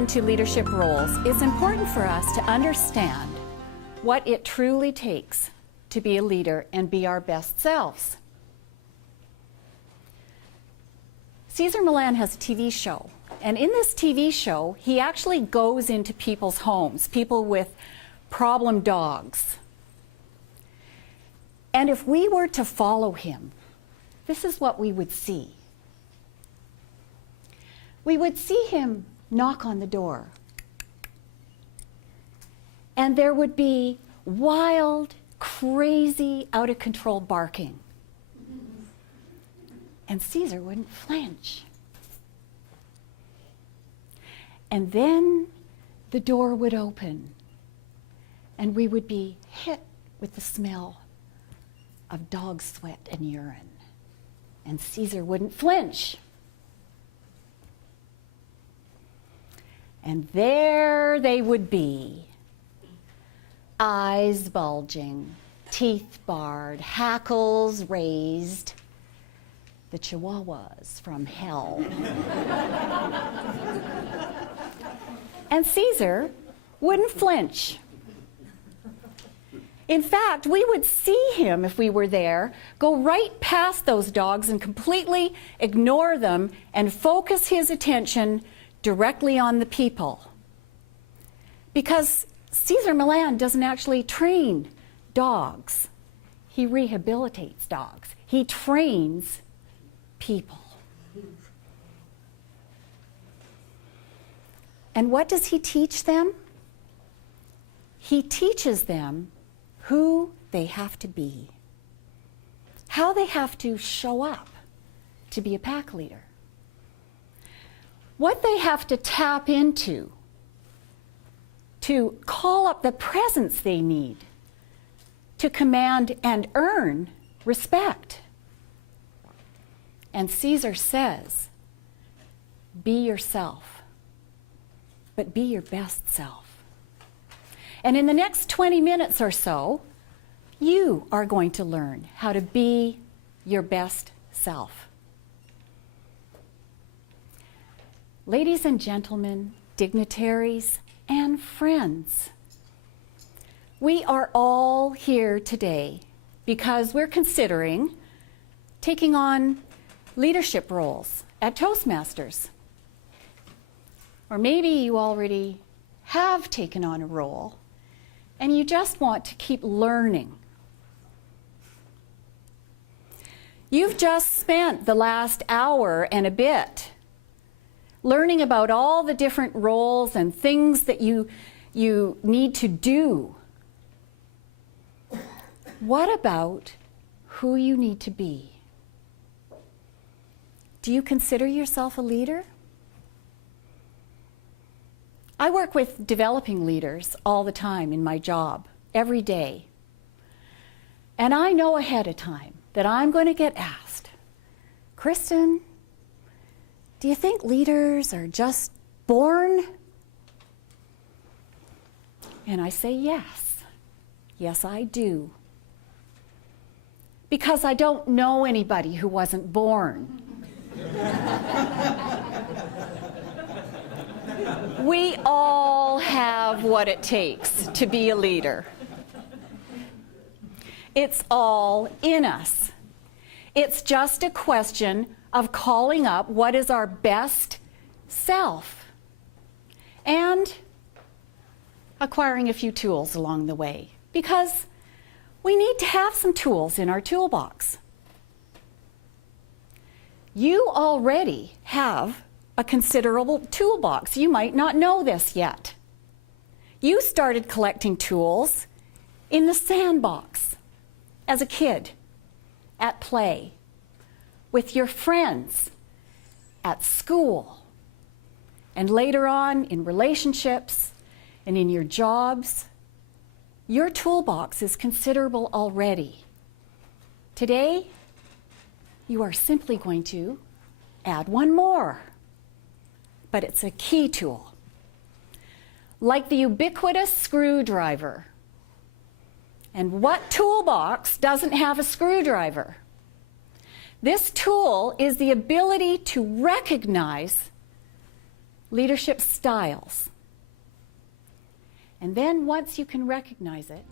Into leadership roles, it's important for us to understand what it truly takes to be a leader and be our best selves. Cesar Millan has a TV show, and in this TV show, he actually goes into people's homes, people with problem dogs. And if we were to follow him, this is what we would see. We would see him knock on the door, and there would be wild, crazy, out-of-control barking. And Cesar wouldn't flinch. And then the door would open, and we would be hit with the smell of dog sweat and urine. And Cesar wouldn't flinch. And there they would be, eyes bulging, teeth bared, hackles raised, the chihuahuas from hell. And Cesar wouldn't flinch. In fact, we would see him, if we were there, go right past those dogs and completely ignore them and focus his attention directly on the people. Because Cesar Millan doesn't actually train dogs. He rehabilitates dogs. He trains people. And what does he teach them? He teaches them who they have to be, how they have to show up to be a pack leader, what they have to tap into to call up the presence they need to command and earn respect. And Cesar says, be yourself, but be your best self. And in the next 20 minutes or so, you are going to learn how to be your best self. Ladies and gentlemen, dignitaries, and friends, we are all here today because we're considering taking on leadership roles at Toastmasters. Or maybe you already have taken on a role and you just want to keep learning. You've just spent the last hour and a bit learning about all the different roles and things that you need to do. What about who you need to be? Do you consider yourself a leader? I work with developing leaders all the time in my job, every day. And I know ahead of time that I'm going to get asked, Kristin, do you think leaders are just born? And I say yes. Yes, I do. Because I don't know anybody who wasn't born. We all have what it takes to be a leader. It's all in us. It's just a question of calling up what is our best self and acquiring a few tools along the way, because we need to have some tools in our toolbox. You already have a considerable toolbox. You might not know this yet. You started collecting tools in the sandbox as a kid, at play, with your friends, at school, and later on in relationships and in your jobs. Your toolbox is considerable already. Today, you are simply going to add one more. But it's a key tool. Like the ubiquitous screwdriver. And what toolbox doesn't have a screwdriver? This tool is the ability to recognize leadership styles. And then once you can recognize it,